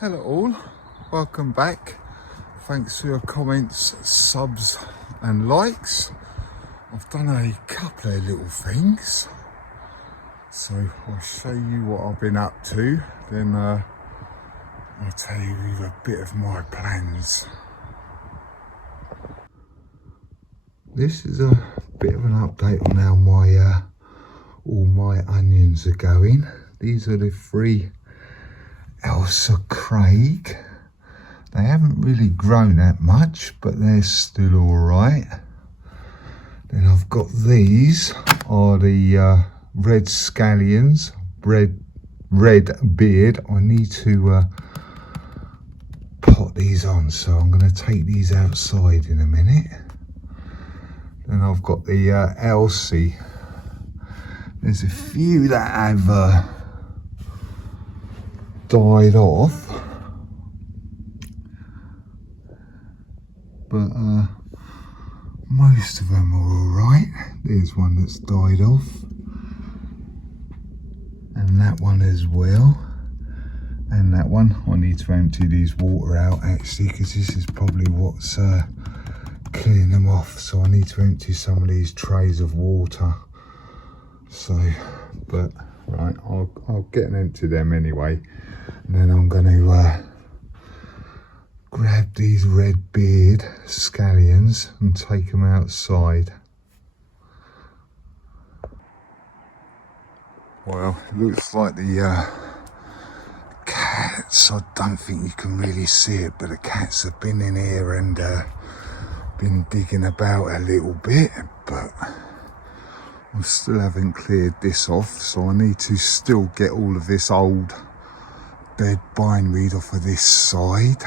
Hello all, welcome back. Thanks for your comments, subs and likes. I've done a couple of little things, so I'll show you what I've been up to, then I'll tell you a bit of my plans. This is a bit of an update on how my all my onions are going. These are the 3 Elsa Craig. They haven't really grown that much, but they're still all right. Then I've got these are the red scallions, red beard. I need to pot these on, so I'm going to take these outside in a minute. Then I've got the Elsie. There's a few that have died off, but most of them are all right. There's one that's died off, and that one as well, and that one. I need to empty these water out actually, because this is probably what's killing them off, so I need to empty some of these trays of water. So, but right, I'll get and empty them anyway, and then I'm going to grab these red beard scallions and take them outside. Well, it looks like the cats, I don't think you can really see it, but the cats have been in here and been digging about a little bit, but I still haven't cleared this off, so I need to still get all of this old dead bindweed off of this side.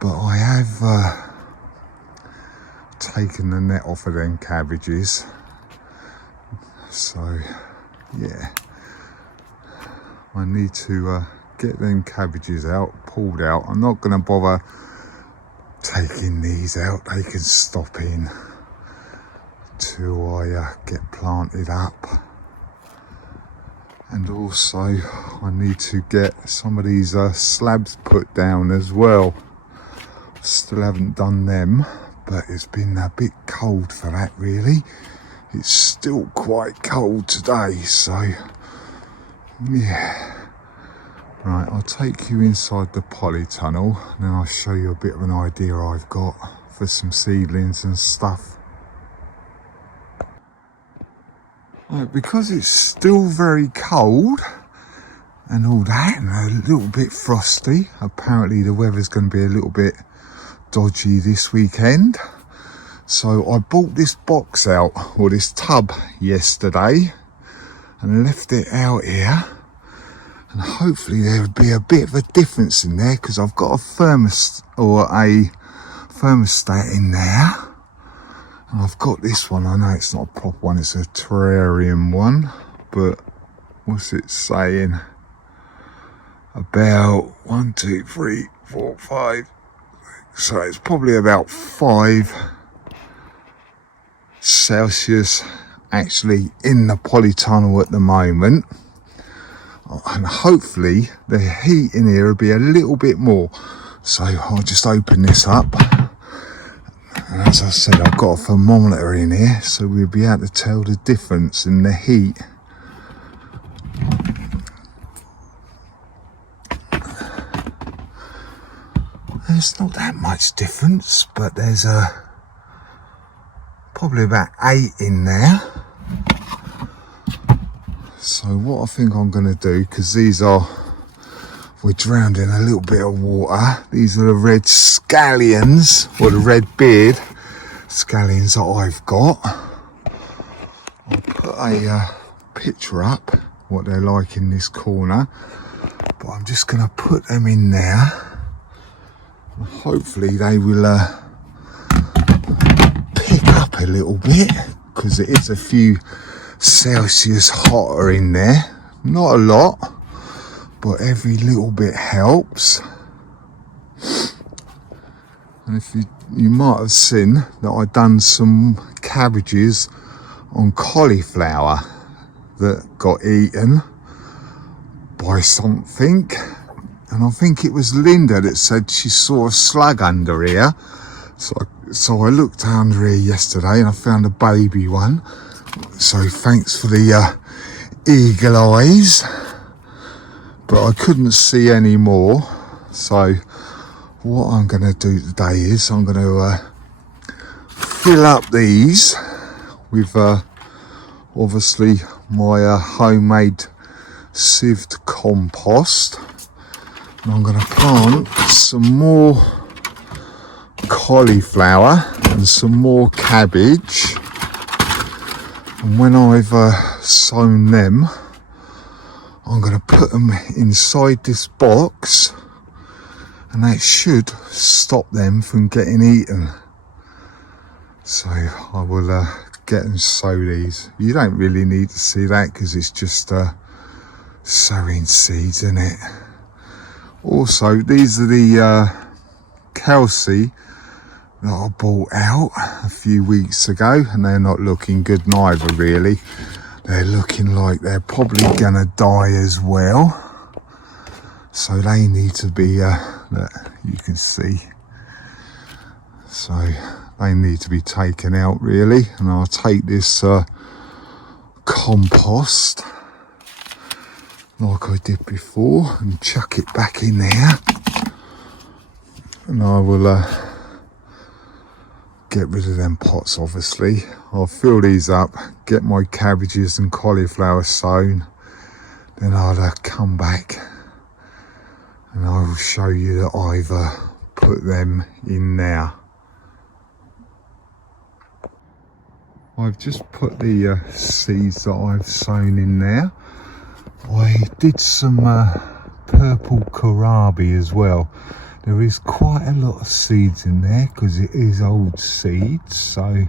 But I have taken the net off of them cabbages, so yeah, I need to get them cabbages out, pulled out. I'm not going to bother taking these out, they can stop in till I get planted up. And also I need to get some of these slabs put down as well. Still haven't done them, but it's been a bit cold for that really. It's still quite cold today, so yeah. Right, I'll take you inside the polytunnel and then I'll show you a bit of an idea I've got for some seedlings and stuff. Right, because it's still very cold and all that, and a little bit frosty, apparently the weather's going to be a little bit dodgy this weekend, so I bought this box out, or this tub, yesterday and left it out here, and hopefully there'll be a bit of a difference in there, because I've got a thermostat in there. And I've got this one. I know it's not a proper one, it's a terrarium one, but what's it saying? About 1, 2, 3, 4, 5. So it's probably about 5 Celsius actually in the polytunnel at the moment. And hopefully the heat in here will be a little bit more. So I'll just open this up. And as I said, I've got a thermometer in here, so we'll be able to tell the difference in the heat. There's not that much difference, but there's probably about 8 in there. So what I think I'm going to do, because we're drowned in a little bit of water. These are the red scallions, or the red beard scallions that I've got. I'll put a picture up, what they're like in this corner. But I'm just going to put them in there. Hopefully they will pick up a little bit, because it is a few Celsius hotter in there. Not a lot, but every little bit helps. And if you might have seen that I done some cabbages on cauliflower that got eaten by something, and I think it was Linda that said she saw a slug under here. So I looked under here yesterday and I found a baby one. So thanks for the eagle eyes. But I couldn't see any more. So what I'm going to do today is I'm going to fill up these with obviously my homemade sieved compost. And I'm going to plant some more cauliflower and some more cabbage. And when I've sown them, I'm going to put them inside this box, and that should stop them from getting eaten. So I will get and sow these. You don't really need to see that because it's just sowing seeds, isn't it? Also, these are the Kelsey that I bought out a few weeks ago, and they're not looking good neither really. They're looking like they're probably gonna die as well. So they need to be, you can see. So they need to be taken out really. And I'll take this compost like I did before and chuck it back in there. And I will get rid of them pots obviously. I'll fill these up, get my cabbages and cauliflower sown, then I'll come back and I will show you that I've put them in there. I've just put the seeds that I've sown in there. I did some purple kohlrabi as well. There is quite a lot of seeds in there because it is old seeds, so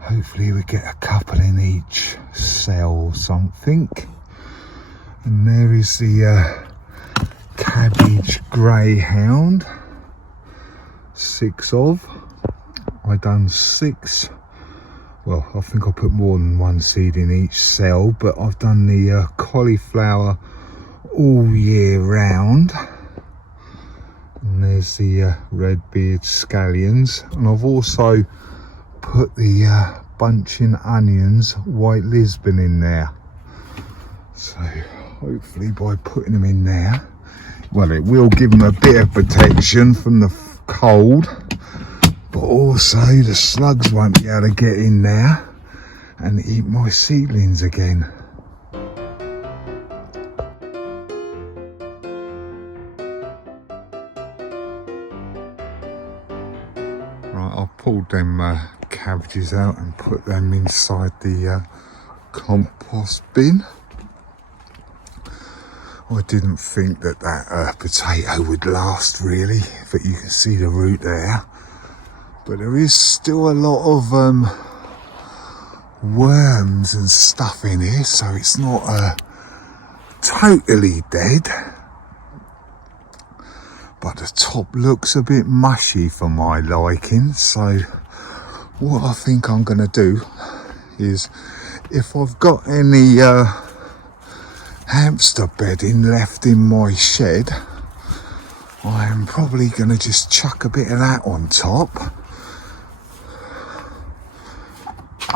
hopefully we get a couple in each cell or something. And there is the cabbage greyhound, 6 of. I done 6. Well, I think I put more than 1 seed in each cell, but I've done the cauliflower all year round. And there's the red beard scallions, and I've also put the bunching onions, white Lisbon, in there. So hopefully by putting them in there, well, it will give them a bit of protection from the cold, but also the slugs won't be able to get in there and eat my seedlings again. Right, I've pulled them cabbages out and put them inside the compost bin. I didn't think that potato would last really, but you can see the root there. But there is still a lot of worms and stuff in here, so it's not totally dead. But the top looks a bit mushy for my liking, so what I think I'm going to do is, if I've got any hamster bedding left in my shed, I am probably going to just chuck a bit of that on top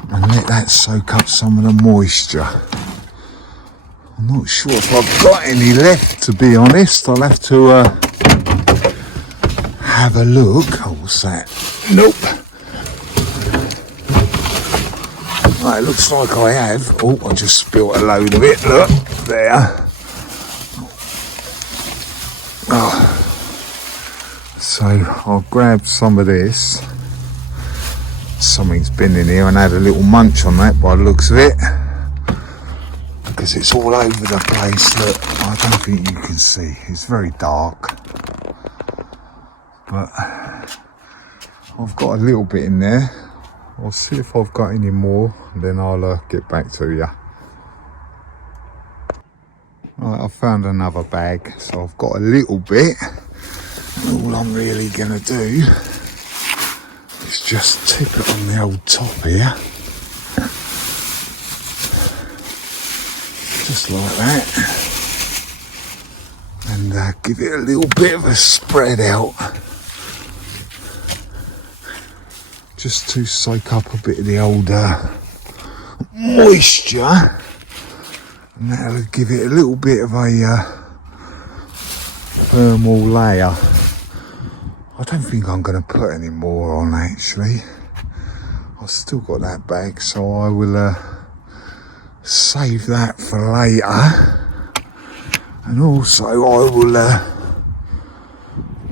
and let that soak up some of the moisture. I'm not sure if I've got any left, to be honest. I'll have to have a look. Oh, what's that? Nope. Right, it looks like I have. Oh, I just spilt a load of it. Look, there. Oh. So I'll grab some of this. Something's been in here and had a little munch on that by the looks of it, because it's all over the place. Look, I don't think you can see. It's very dark. But I've got a little bit in there. I'll see if I've got any more, and then I'll get back to you. Right, I've found another bag, so I've got a little bit. All I'm really going to do is just tip it on the old top here. Just like that. and give it a little bit of a spread out, just to soak up a bit of the old moisture, and that'll give it a little bit of a thermal layer. I don't think I'm going to put any more on actually. I've still got that bag, so I will save that for later. And also I will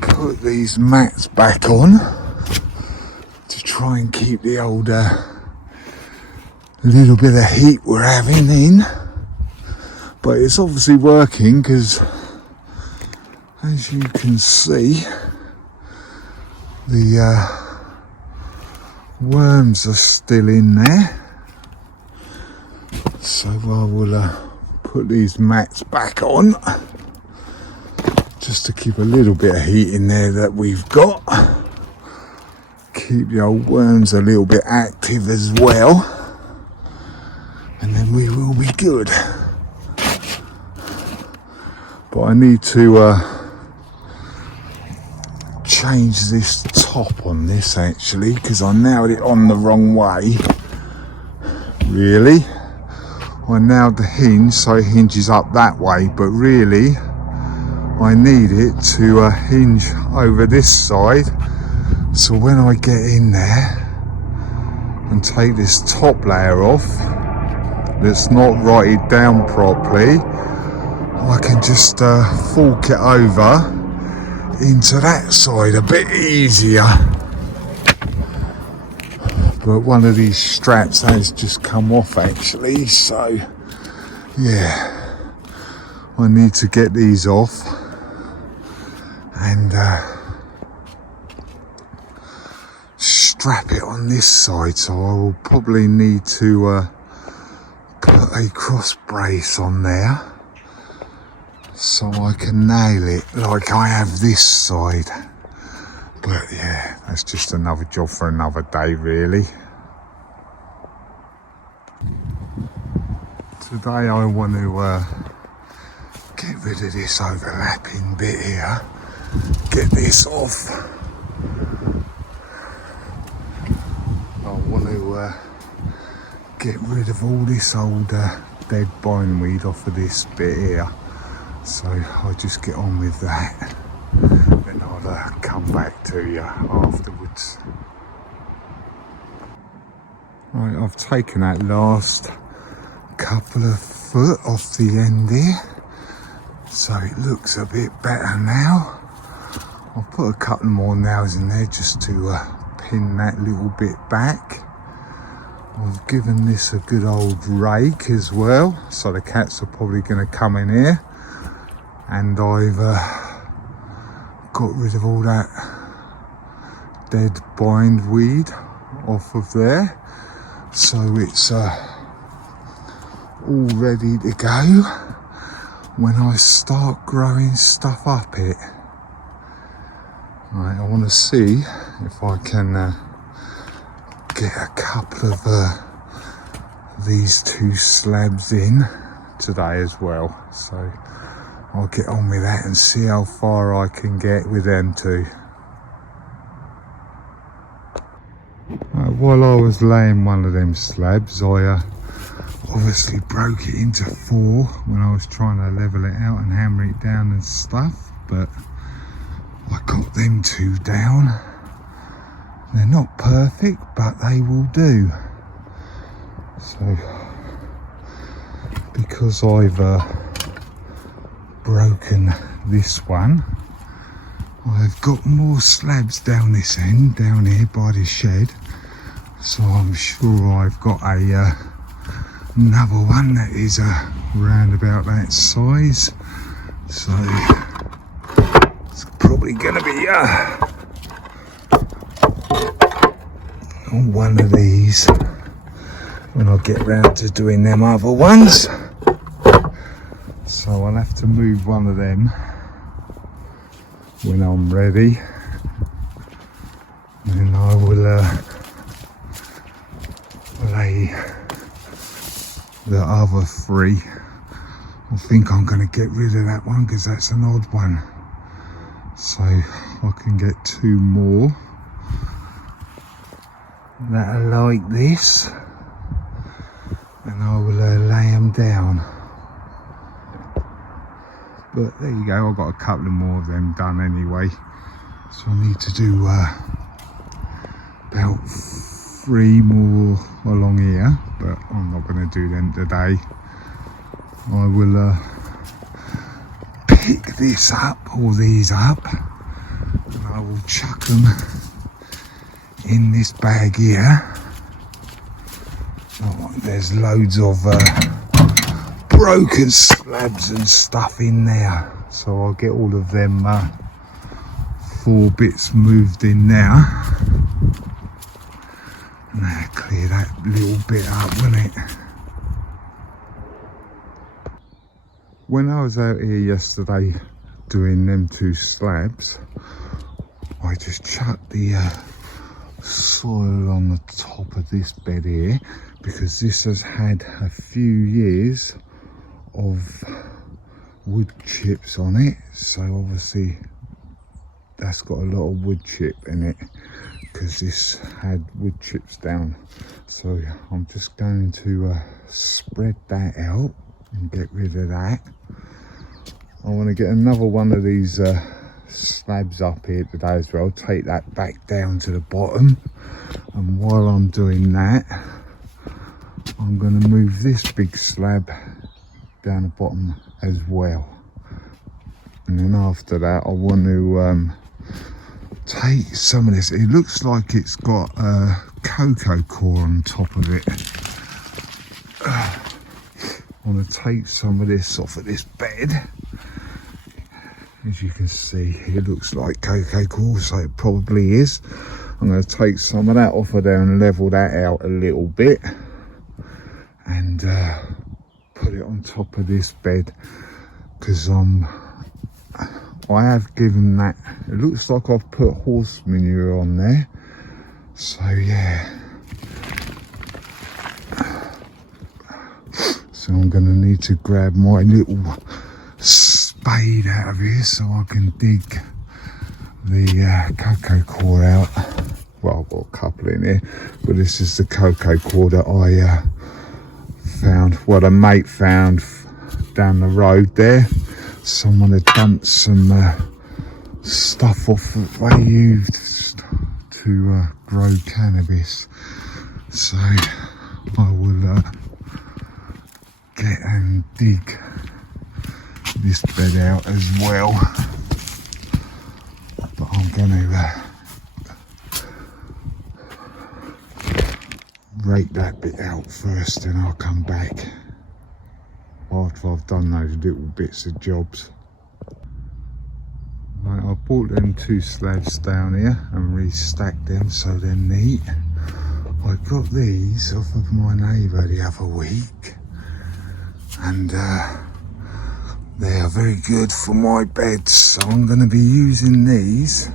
put these mats back on to try and keep the old little bit of heat we're having in. But it's obviously working, because as you can see, the worms are still in there. So I will put these mats back on, just to keep a little bit of heat in there that we've got. Keep the old worms a little bit active as well, and then we will be good. But I need to change this top on this actually, because I nailed it on the wrong way. Really, I nailed the hinge so it hinges up that way, but really I need it to hinge over this side, so when I get in there and take this top layer off that's not righted down properly, I can just fork it over into that side a bit easier. But one of these straps has just come off actually, so yeah, I need to get these off and strap it on this side. So I will probably need to put a cross brace on there, so I can nail it like I have this side. But yeah, that's just another job for another day really. Today I want to get rid of this overlapping bit here, get this off. I want to get rid of all this old dead bindweed off of this bit here. So I'll just get on with that, then I'll come back to you afterwards. Right, I've taken that last couple of foot off the end here, so it looks a bit better now. I'll put a couple more nails in there just to pin that little bit back. I've given this a good old rake as well, so the cats are probably going to come in here. And I've got rid of all that dead bindweed off of there, so it's all ready to go when I start growing stuff up it. Right, I want to see if I can get a couple of these two slabs in today as well, so I'll get on with that and see how far I can get with them two. While I was laying one of them slabs, I obviously broke it into 4 when I was trying to level it out and hammer it down and stuff, but I got them 2 down. They're not perfect, but they will do. So because I've broken this one, I've got more slabs down this end, down here by the shed, so I'm sure I've got a another one that is around about that size, so it's probably gonna be on one of these when I get round to doing them other ones. So I'll have to move one of them when I'm ready, and I will lay the other 3 I think I'm going to get rid of that one because that's an odd one. So I can get 2 more that are like this, and I will lay them down. But there you go, I've got a couple of more of them done anyway. So I need to do about 3 more along here, but I'm not going to do them today. I will pick this up, or these up, and I will chuck them in this bag here. Oh, there's loads of broken slabs and stuff in there, so I'll get all of them 4 bits moved in now. And that'll clear that little bit up, won't it? When I was out here yesterday doing them 2 slabs, I just chucked the soil on the top of this bed here, because this has had a few years of wood chips on it. So obviously that's got a lot of wood chip in it, because this had wood chips down. So I'm just going to spread that out and get rid of that. I want to get another one of these slabs up here today as well, take that back down to the bottom, and while I'm doing that I'm going to move this big slab down the bottom as well. And then after that I want to take some of this. It looks like it's got a cocoa core on top of it. I want to take some of this off of this bed. As you can see, it looks like cocoa core, so it probably is. I'm going to take some of that off of there and level that out a little bit, and put it on top of this bed, because I have given that, it looks like I've put horse manure on there, so yeah. So I'm going to need to grab my little spade out of here so I can dig the cocoa core out. Well, I've got a couple in here, but this is the cocoa core that I found, what a mate found down the road there. Someone had dumped some stuff off that they used to grow cannabis. So I will get and dig this bed out as well, but I'm going to rake that bit out first, and I'll come back after I've done those little bits of jobs. Right, I brought them 2 slabs down here and restacked them so they're neat. I got these off of my neighbour the other week, and they are very good for my beds, so I'm going to be using these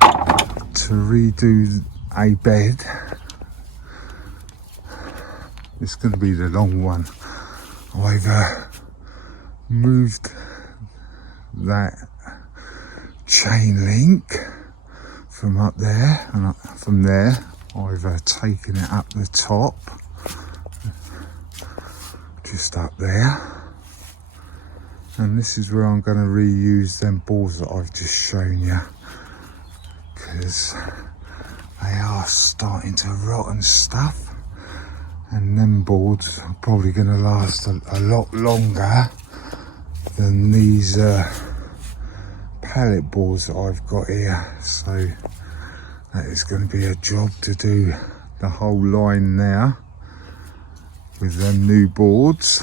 to redo a bed. It's going to be the long one. I've moved that chain link from up there, and from there I've taken it up the top, just up there. And this is where I'm going to reuse them boards that I've just shown you, because they are starting to rot and stuff, and them boards are probably going to last a lot longer than these pallet boards that I've got here. So that is going to be a job to do the whole line there with them new boards.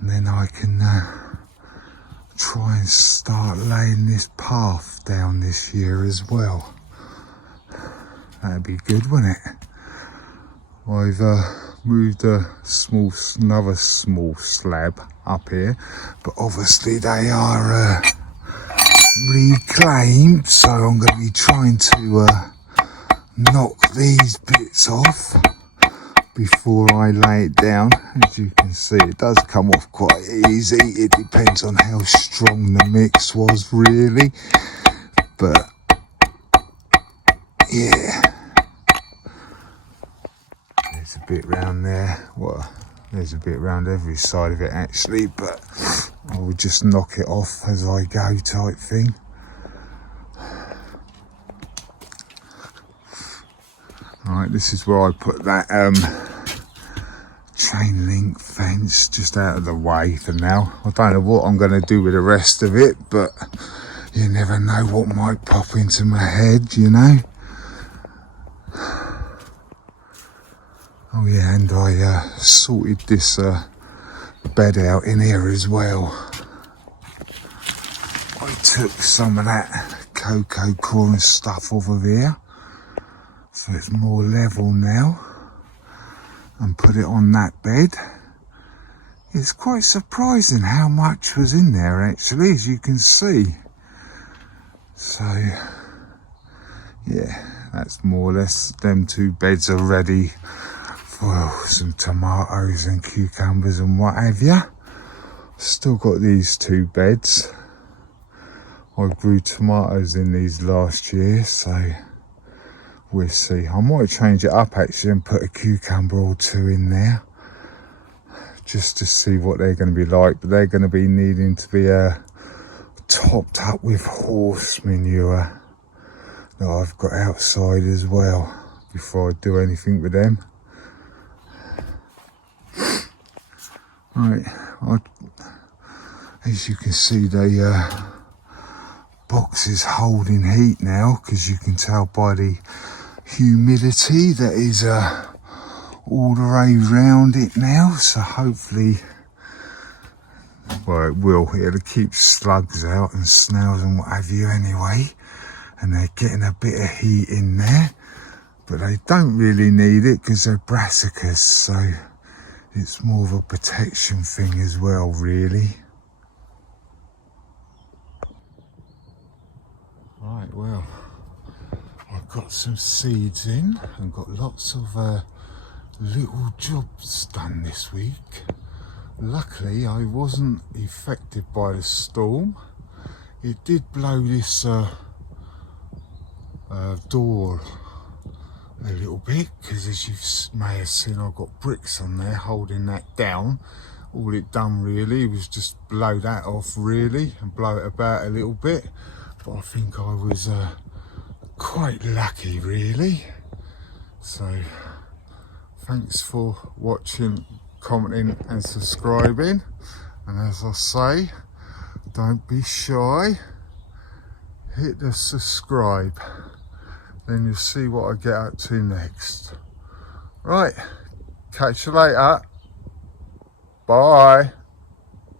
And then I can try and start laying this path down this year as well. That'd be good, wouldn't it? I've moved another small slab up here, but obviously they are reclaimed, so I'm going to be trying to knock these bits off before I lay it down. As you can see, it does come off quite easy. It depends on how strong the mix was really, but yeah, there's a bit round there. Well, there's a bit round every side of it actually, but I would just knock it off as I go type thing. Right, this is where I put that chain link fence just out of the way for now. I don't know what I'm going to do with the rest of it, but you never know what might pop into my head, you know. Oh yeah, and I sorted this bed out in here as well. I took some of that cocoa core stuff off of here, so it's more level now, and put it on that bed. It's quite surprising how much was in there actually, as you can see. So yeah, that's more or less, them two beds are ready for some tomatoes and cucumbers and what have you. Still got these two beds. I grew tomatoes in these last year, so we'll see. I might change it up actually and put a cucumber or two in there, just to see what they're going to be like. But they're going to be needing to be topped up with horse manure that I've got outside as well before I do anything with them. Right, as you can see, the box is holding heat now, because you can tell by the humidity that is all the way round it now. So hopefully, well, it'll keep slugs out and snails and what have you anyway, and they're getting a bit of heat in there, but they don't really need it because they're brassicas, so it's more of a protection thing as well really. Right, well, I've got some seeds in and got lots of little jobs done this week. Luckily I wasn't affected by the storm. It did blow this door a little bit, because as you may have seen, I've got bricks on there holding that down. All it done really was just blow that off really, and blow it about a little bit. But I think I was quite lucky really. So thanks for watching, commenting and subscribing, and as I say, don't be shy, hit the subscribe, then you'll see what I get up to next. Right, catch you later, bye.